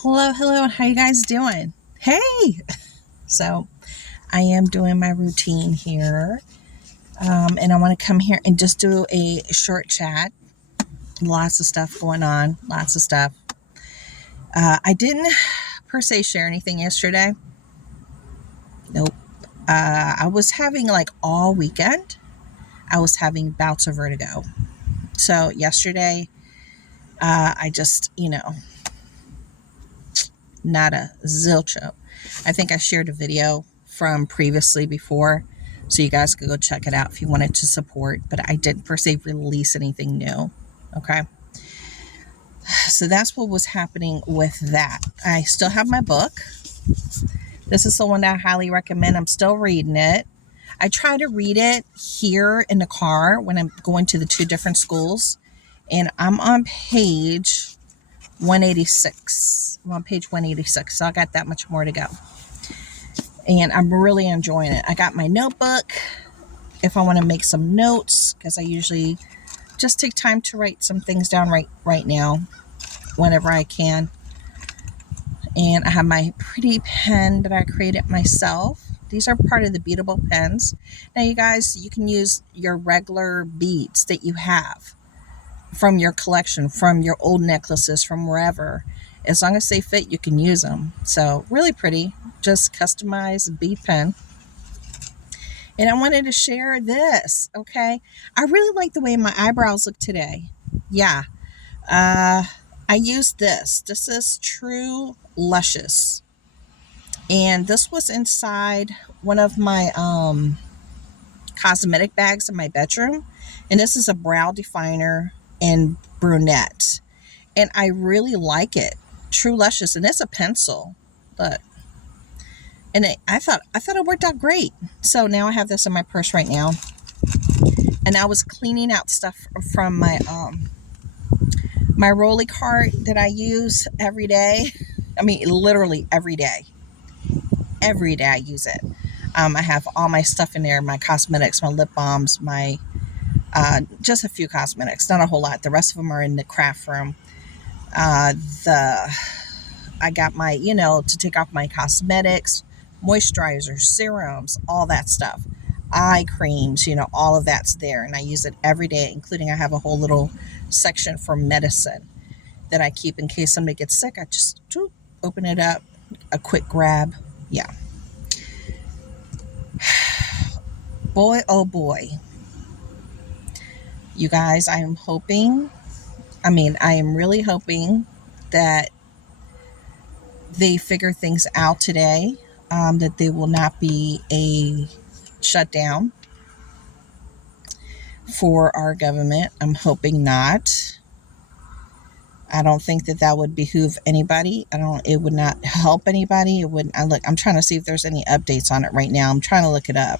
Hello, how you guys doing? Hey! So, I am doing my routine here, and I want to come here and just do a short chat. Lots of stuff going on, lots of stuff. I didn't per se share anything yesterday. Nope. I was having like all weekend, I was having bouts of vertigo. So, yesterday, I just, nada, zilcho. I think I shared a video from previously before, so you guys could go check it out if you wanted to support, but I didn't per se release anything new. Okay. So that's what was happening with that. I still have my book. This is the one that I highly recommend. I'm still reading it. I try to read it here in the car when I'm going to the two different schools, and I'm on page 186. I'm on page 186, so I got that much more to go. And I'm really enjoying it. I got my notebook if I want to make some notes, because I usually just take time to write some things down right now whenever I can. And I have my pretty pen that I created myself. These are part of the beatable pens. Now, you guys, you can use your regular beads that you have from your collection, from your old necklaces, from wherever. As long as they fit, you can use them. So really pretty, just customized bead pen. And I wanted to share this, okay? I really like the way my eyebrows look today. Yeah. I used this. This is True Luscious. And this was inside one of my cosmetic bags in my bedroom. And this is a brow definer in brunette. And I really like it. True Luscious. And it's a pencil. Look. And I thought it worked out great. So now I have this in my purse right now. And I was cleaning out stuff from my rolly cart that I use every day. I mean, literally every day. Every day I use it. I have all my stuff in there, my cosmetics, my lip balms, my just a few cosmetics, not a whole lot. The rest of them are in the craft room. I got my, to take off my cosmetics, moisturizers, serums, all that stuff. Eye creams, all of that's there. And I use it every day, including I have a whole little section for medicine that I keep in case somebody gets sick. I just open it up, a quick grab. Yeah. Boy, oh boy. You guys, I am really hoping that they figure things out today, that there will not be a shutdown for our government. I'm hoping not. I don't think that would behoove anybody. It would not help anybody. I'm trying to see if there's any updates on it right now. I'm trying to look it up.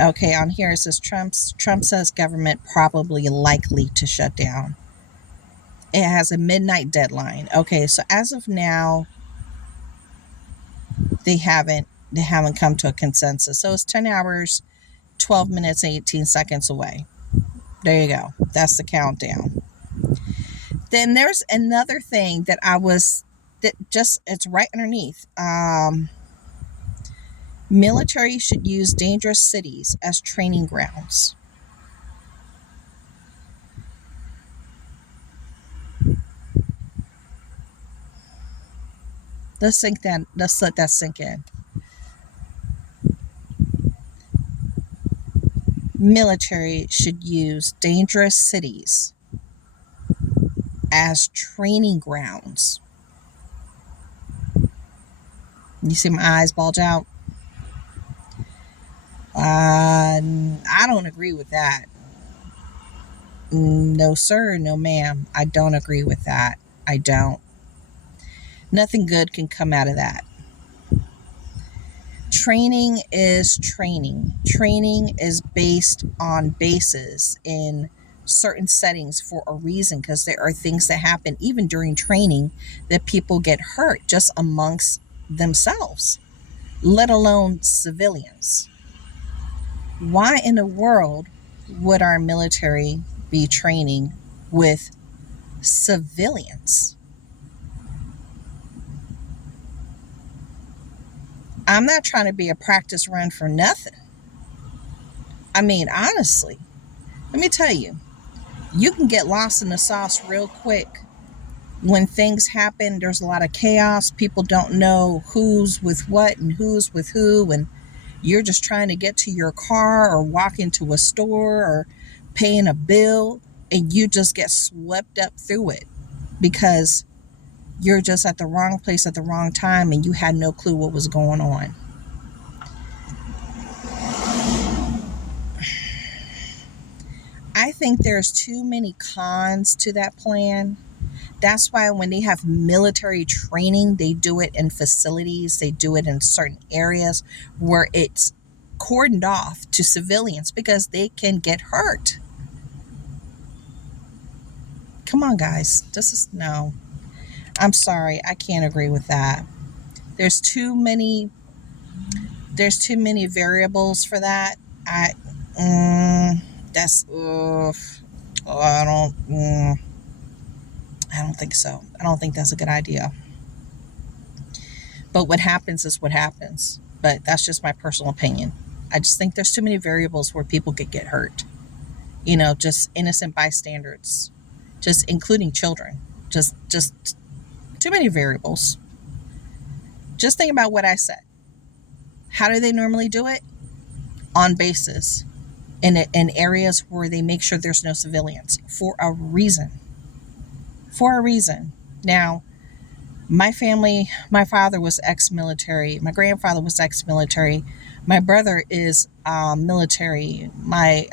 Okay, on here it says Trump says government probably likely to shut down. It has a midnight deadline. Okay, so as of now, they haven't come to a consensus. So it's 10 hours, 12 minutes, and 18 seconds away. There you go. That's the countdown. Then there's another thing that it's right underneath. Military should use dangerous cities as training grounds. Let's let that sink in. Military should use dangerous cities as training grounds. You see my eyes bulge out? I don't agree with that. No, sir. No, ma'am. I don't agree with that. I don't. Nothing good can come out of that. Training is training. Training is based on bases in certain settings for a reason, because there are things that happen even during training that people get hurt just amongst themselves, let alone civilians. Why in the world would our military be training with civilians. I'm not trying to be a practice run for nothing. I mean, honestly, let me tell you, you can get lost in the sauce real quick. When things happen, there's a lot of chaos. People don't know who's with what and who's with who. And you're just trying to get to your car or walk into a store or paying a bill. And you just get swept up through it because you're just at the wrong place at the wrong time and you had no clue what was going on. I think there's too many cons to that plan. That's why when they have military training, they do it in facilities, they do it in certain areas where it's cordoned off to civilians because they can get hurt. Come on, guys. No. I'm sorry. I can't agree with that. There's too many variables for that. I don't think so. I don't think that's a good idea. But what happens is what happens. But that's just my personal opinion. I just think there's too many variables where people could get hurt. Just innocent bystanders, just including children. Just too many variables. Just think about what I said. How do they normally do it? On bases. In areas where they make sure there's no civilians. For a reason. Now, my family, my father was ex-military. My grandfather was ex-military. My brother is military. My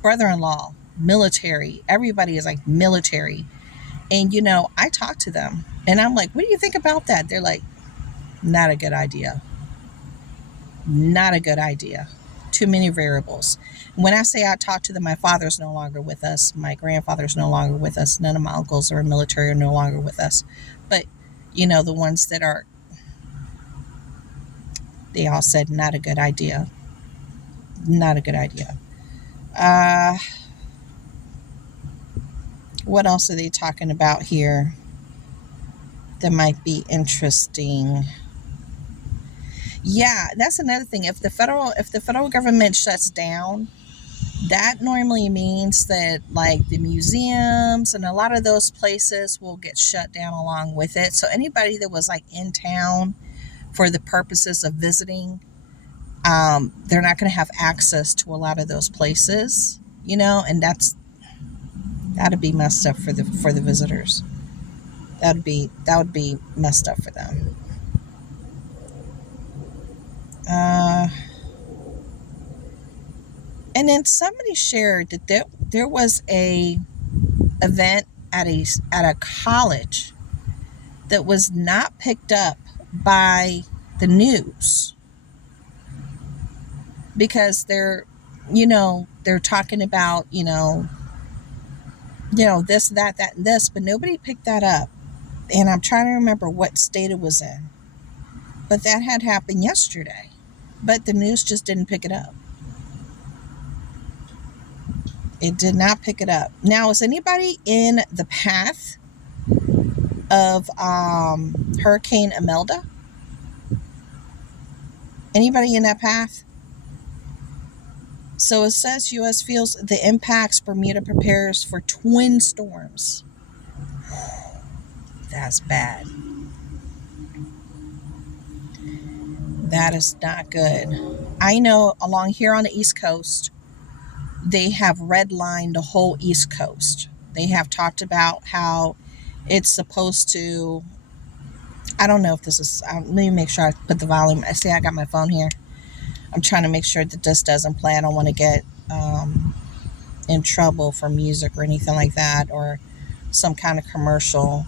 brother-in-law, military. Everybody is like military. And, I talk to them. And I'm like, what do you think about that? They're like, not a good idea. Not a good idea. Too many variables. When I say I talk to them, my father's no longer with us. My grandfather's no longer with us. None of my uncles are military are no longer with us. But, the ones that are, they all said not a good idea. Not a good idea. What else are they talking about here that might be interesting? Yeah, that's another thing. If the federal government shuts down, that normally means that like the museums and a lot of those places will get shut down along with it. So anybody that was like in town for the purposes of visiting, they're not going to have access to a lot of those places, and that'd be messed up for the visitors. That would be messed up for them. And then somebody shared that there was a event at a college that was not picked up by the news because they're talking about this, that, and this, but nobody picked that up. And I'm trying to remember what state it was in. But that had happened yesterday. But the news just didn't pick it up. It did not pick it up. Now, is anybody in the path of Hurricane Imelda? Anybody in that path? So it says U.S. feels the impacts. Bermuda prepares for twin storms. That's bad. That is not good. I know along here on the East Coast, they have redlined the whole East Coast. They have talked about how it's supposed to, I don't know if this is, let me make sure I put the volume. I see I got my phone here. I'm trying to make sure that this doesn't play. I don't want to get in trouble for music or anything like that or some kind of commercial.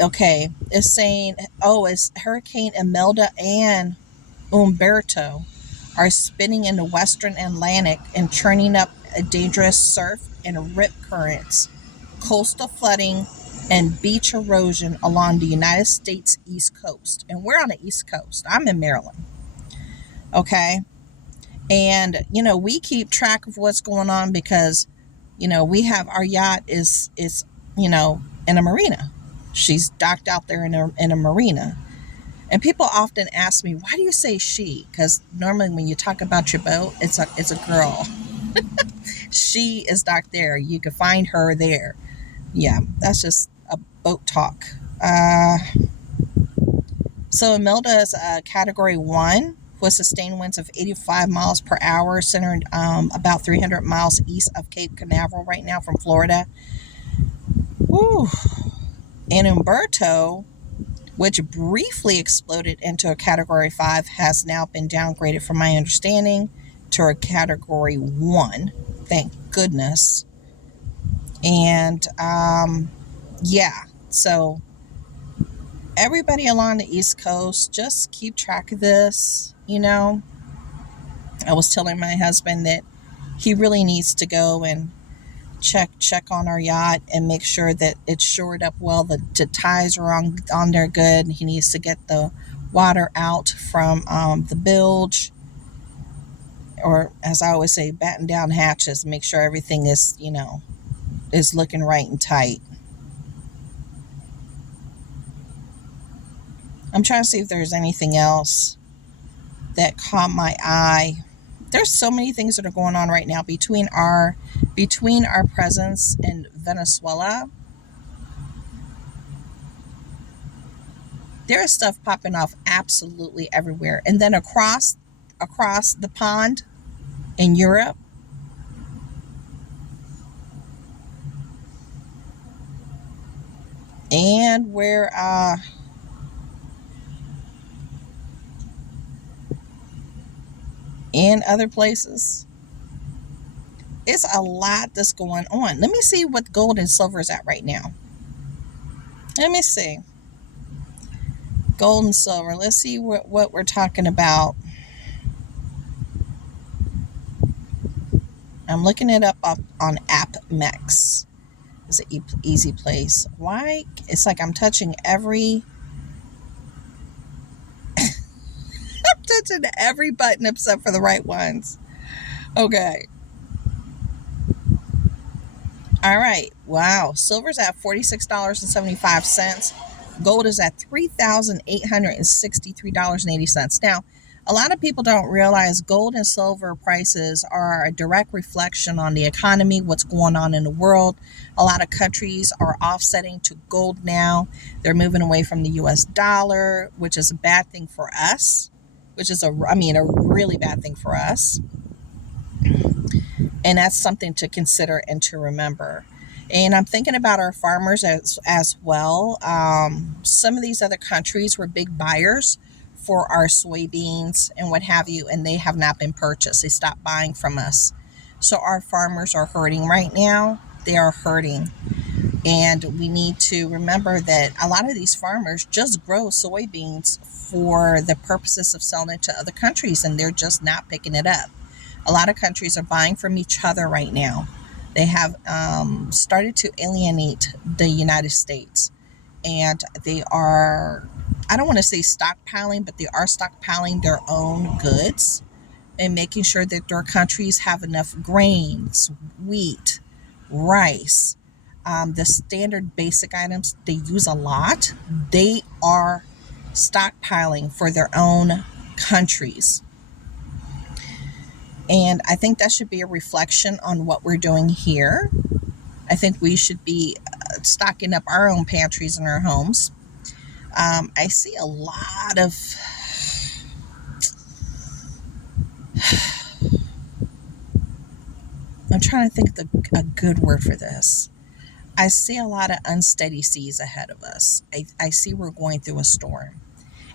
Okay, it's saying, it's Hurricane Imelda and Umberto are spinning in the western Atlantic and churning up a dangerous surf and rip currents, coastal flooding, and beach erosion along the United States East Coast. And we're on the East Coast. I'm in Maryland. Okay? And, we keep track of what's going on because We have our yacht is in a marina. She's docked out there in a marina. And people often ask me, why do you say she? Because normally when you talk about your boat, it's a girl. She is docked there. You can find her there. Yeah, that's just a boat talk. So Imelda is a category 1 with sustained winds of 85 miles per hour, centered about 300 miles east of Cape Canaveral right now from Florida. Woo. And Umberto, which briefly exploded into a category 5, has now been downgraded, from my understanding, to a category 1. Thank goodness. And yeah, so everybody along the East Coast, just keep track of this. I was telling my husband that he really needs to go and check on our yacht and make sure that it's shored up well. The ties are on there good. He needs to get the water out from the bilge, or as I always say, batten down hatches, make sure everything is looking right and tight. I'm trying to see if there's anything else that caught my eye. There's so many things that are going on right now between our presence in Venezuela. There is stuff popping off absolutely everywhere. And then across the pond in Europe, and where in other places, it's a lot that's going on. Let me see what gold and silver is at right now. Let me see. Gold and silver. Let's see what we're talking about. I'm looking it up on AppMex. It's an easy place. Why? It's like I'm touching every button except for the right ones. Okay. All right. Wow. Silver's at $46.75. Gold is at $3,863.80. Now, a lot of people don't realize gold and silver prices are a direct reflection on the economy, what's going on in the world. A lot of countries are offsetting to gold now. They're moving away from the US dollar, which is a bad thing for us, which is a really bad thing for us. And that's something to consider and to remember. And I'm thinking about our farmers as well. Some of these other countries were big buyers for our soybeans and what have you, and they have not been purchased. They stopped buying from us. So our farmers are hurting right now. They are hurting. And we need to remember that a lot of these farmers just grow soybeans for the purposes of selling it to other countries, and they're just not picking it up. A lot of countries are buying from each other right now. They have started to alienate the United States. And they are, I don't want to say stockpiling, but they are stockpiling their own goods and making sure that their countries have enough grains, wheat, rice, the standard basic items they use a lot. They are stockpiling for their own countries. And I think that should be a reflection on what we're doing here. I think we should be stocking up our own pantries in our homes. I see a lot of I'm trying to think of a good word for this. I see a lot of unsteady seas ahead of us. I see we're going through a storm.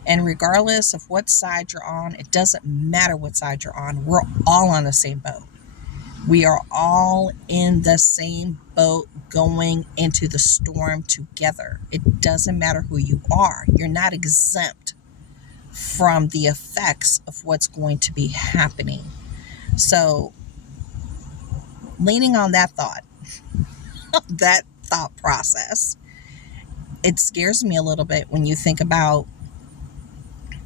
And regardless of what side you're on, it doesn't matter what side you're on. We're all on the same boat. We are all in the same boat going into the storm together. It doesn't matter who you are. You're not exempt from the effects of what's going to be happening. So, leaning on that thought, that thought process, it scares me a little bit when you think about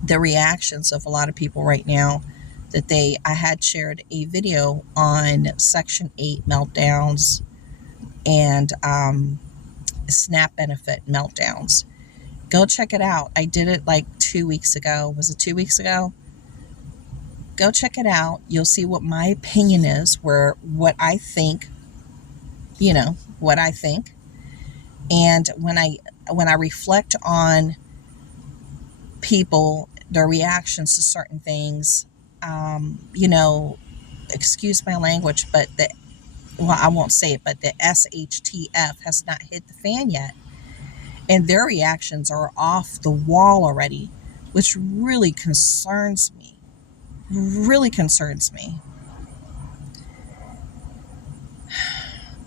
the reactions of a lot of people right now that I had shared a video on Section 8 meltdowns and SNAP benefit meltdowns. Go check it out. I did it like 2 weeks ago. Was it 2 weeks ago? Go check it out. You'll see what my opinion is, what I think, what I think. And when I reflect on people, their reactions to certain things, excuse my language, but I won't say it, but the SHTF has not hit the fan yet. And their reactions are off the wall already, which really concerns me. Really concerns me.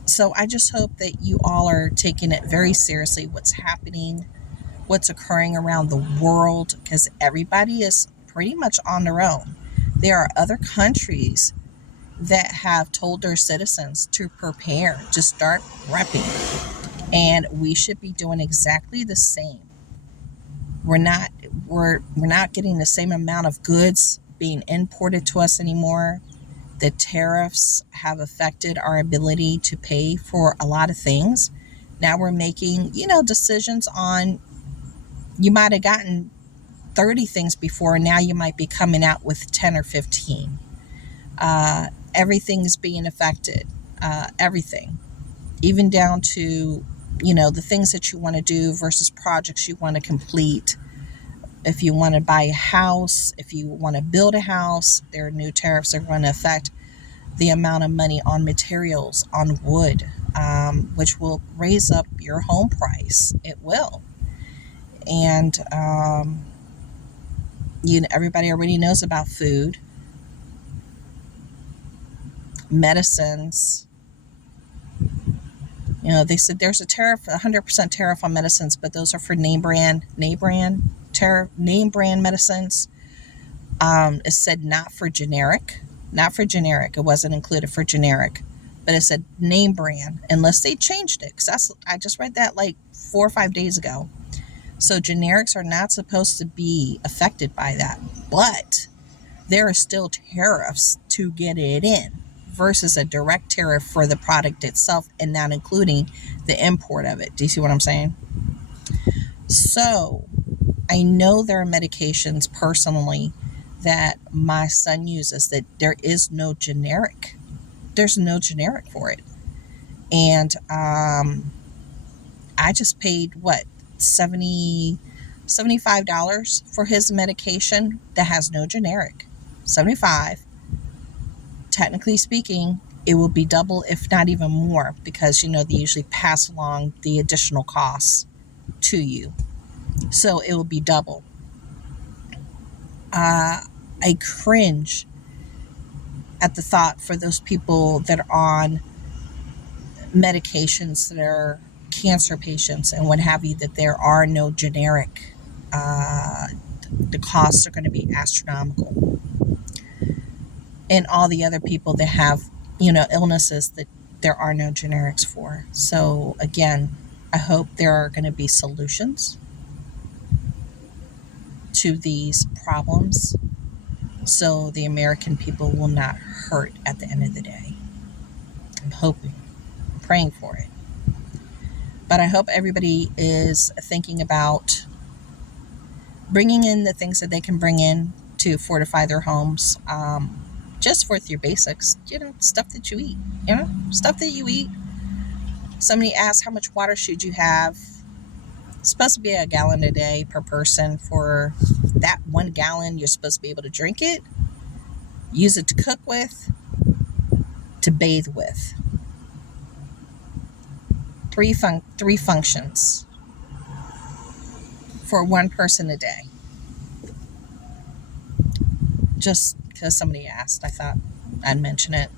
So I just hope that you all are taking it very seriously, what's happening, what's occurring around the world, because everybody is pretty much on their own. There are other countries that have told their citizens to prepare, to start prepping. And we should be doing exactly the same. We're not getting the same amount of goods being imported to us anymore. The tariffs have affected our ability to pay for a lot of things. Now we're making, decisions on, you might have gotten 30 things before, and now you might be coming out with 10 or 15. Everything's being affected. Everything. Even down to, the things that you want to do versus projects you want to complete. If you want to buy a house, if you want to build a house, there are new tariffs that are going to affect the amount of money on materials, on wood, which will raise up your home price. It will. And, everybody already knows about food, medicines. They said there's a tariff, 100% tariff on medicines, but those are for name brand medicines. It said not for generic. It wasn't included for generic, but it said name brand, unless they changed it. Because I just read that like 4 or 5 days ago. So generics are not supposed to be affected by that, but there are still tariffs to get it in, versus a direct tariff for the product itself and not including the import of it. Do you see what I'm saying? So I know there are medications personally that my son uses that there is no generic. There's no generic for it. And I just paid $75 for his medication that has no generic. $75. Technically speaking, it will be double, if not even more, because they usually pass along the additional costs to you. So it will be double. I cringe at the thought for those people that are on medications that are cancer patients and what have you, that there are no generic. The costs are going to be astronomical. And all the other people that have, illnesses that there are no generics for. So again, I hope there are going to be solutions to these problems so the American people will not hurt at the end of the day. I'm hoping, I'm praying for it. But I hope everybody is thinking about bringing in the things that they can bring in to fortify their homes. Just with your basics, stuff that you eat, stuff that you eat. Somebody asked, how much water should you have? It's supposed to be 1 gallon a day per person. For that 1 gallon, you're supposed to be able to drink it, use it to cook with, to bathe with. Three functions for one person a day. Just because somebody asked, I thought I'd mention it.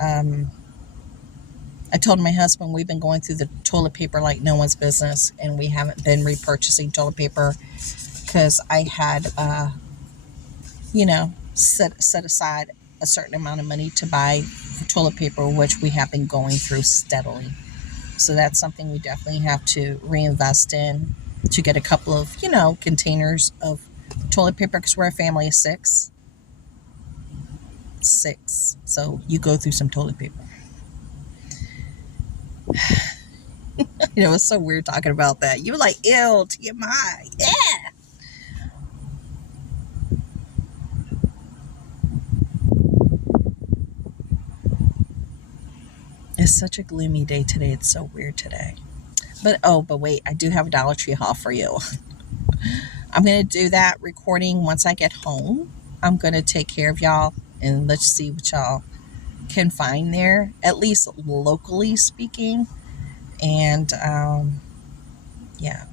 I told my husband we've been going through the toilet paper like no one's business, and we haven't been repurchasing toilet paper because I had, set aside a certain amount of money to buy for toilet paper, which we have been going through steadily. So that's something we definitely have to reinvest in, to get a couple of, containers of toilet paper, because we're a family of 6. 6. So you go through some toilet paper. You know, it's so weird talking about that. You're like, ew, TMI. Yeah. It's such a gloomy day today. It's so weird today. But wait, I do have a Dollar Tree haul for you. I'm going to do that recording once I get home. I'm going to take care of y'all and let's see what y'all can find there, at least locally speaking. And yeah.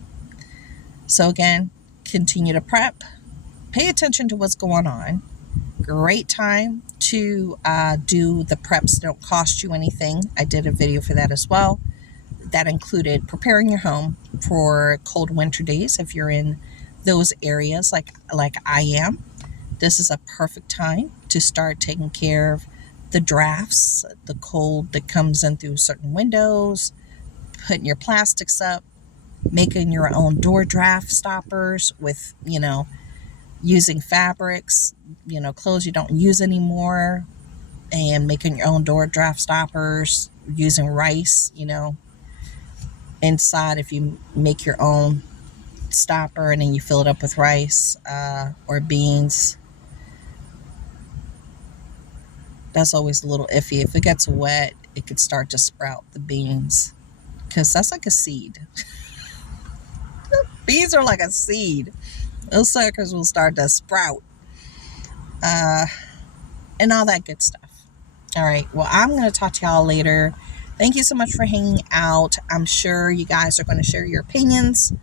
So again, continue to prep. Pay attention to what's going on. Great time to do the preps that don't cost you anything. I did a video for that as well. That included preparing your home for cold winter days. If you're in those areas like I am, this is a perfect time to start taking care of the drafts, the cold that comes in through certain windows, putting your plastics up, making your own door draft stoppers with, using fabrics, clothes you don't use anymore, and making your own door draft stoppers using rice, inside. If you make your own stopper and then you fill it up with rice or beans, that's always a little iffy. If it gets wet, it could start to sprout the beans, because that's like a seed. Beans are like a seed. Those suckers will start to sprout and all that good stuff. All right, well, I'm going to talk to y'all later. Thank you so much for hanging out. I'm sure you guys are going to share your opinions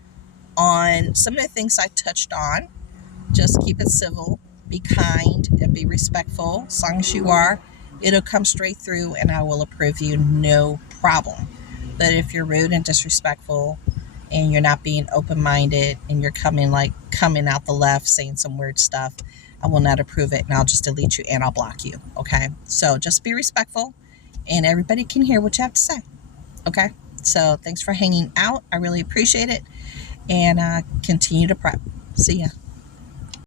on some of the things I touched on. Just keep it civil, be kind, and be respectful. As long as you are, it'll come straight through and I will approve you, no problem. But if you're rude and disrespectful and you're not being open-minded and you're coming out the left saying some weird stuff, I will not approve it, and I'll just delete you and I'll block you. Okay? So just be respectful and everybody can hear what you have to say. Okay? So thanks for hanging out. I really appreciate it. And continue to prep. See ya.